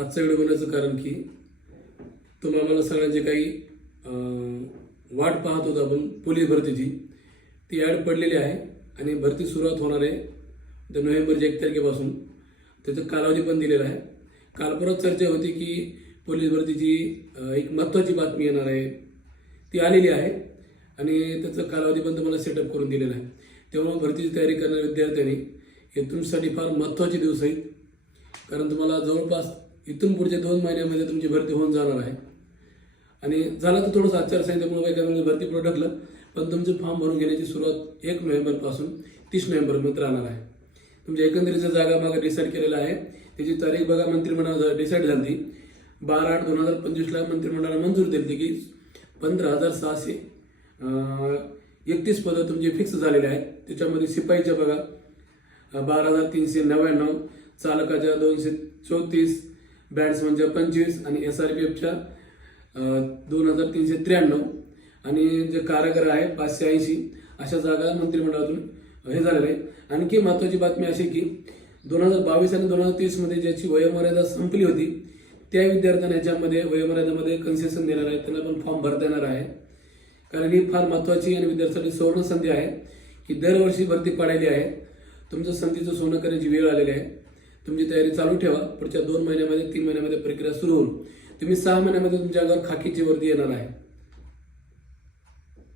आजचा व्हिडिओ बनवायचं कारण की आम्हाला सगळ्यांचे काही वाट पाहत होतो आपण पोलीस भरतीची, ती ॲड पडलेली आहे आणि भरती सुरुवात होणार आहे तर नोव्हेंबरच्या 1 तारखेपासून. त्याचा कालावधी पण दिलेला आहे. काल परत चर्चा होती की पोलीस भरतीची एक महत्त्वाची बातमी येणार आहे, ती आलेली आहे आणि त्याचा कालावधी पण तुम्हाला सेटअप करून दिलेला आहे. तेव्हा भरतीची तयारी करणाऱ्या विद्यार्थ्यांनी हे तुमच्यासाठी फार महत्त्वाचे दिवस आहेत, कारण तुम्हाला जवळपास इथून पुढच्या 2 महिन्यामध्ये तुमची भरती होऊन जाणार आहे. आणि झालं तर थोडंसं आचारसंहितेमुळे काही कारण भरती प्रोडक्टलं, पण तुमचे फॉर्म भरून घेण्याची सुरुवात 1 नोव्हेंबरपासून 30 नोव्हेंबरपर्यंत राहणार आहे. तुमच्या एकंदरीत जागा मागे डिसाईड केलेला आहे, त्याची तारीख बघा मंत्रिमंडळात डिसाईड झाली. 12/8/2025ला मंत्रिमंडळाला मंजूर दिली की 15,631 पदं तुमची फिक्स झालेली आहेत. त्याच्यामध्ये शिपाईच्या बघा 12,399, चालकाच्या 234, बॅट्समनच्या 25 आणि SRPFच्या 2,393 आणि जे कारागर आहे 580. अशा जागा मंत्रिमंडळातून हे झालेलं आहे. आणखी महत्त्वाची बातमी अशी की 2022 आणि 2030मध्ये ज्याची वयोमर्यादा संपली होती त्या विद्यार्थ्यांना याच्यामध्ये वयोमर्यादेमध्ये कन्सेशन देणार आहे, त्यांना पण फॉर्म भरता येणार आहे. कारण ही फार महत्त्वाची आणि विद्यार्थ्यांसाठी सुवर्ण संधी आहे की दरवर्षी भरती पाडायली आहे. तुमचं संधीचं सोनं करण्याची वेळ आलेली आहे. तुमची तयारी चालू ठेवा. पुढच्या 2 महिन्यामध्ये 3 महिन्यामध्ये प्रक्रिया सुरू होईल. तुम्ही 6 महिन्यामध्ये तुमच्या अंगावर खाकीची वर्दी येणार आहे.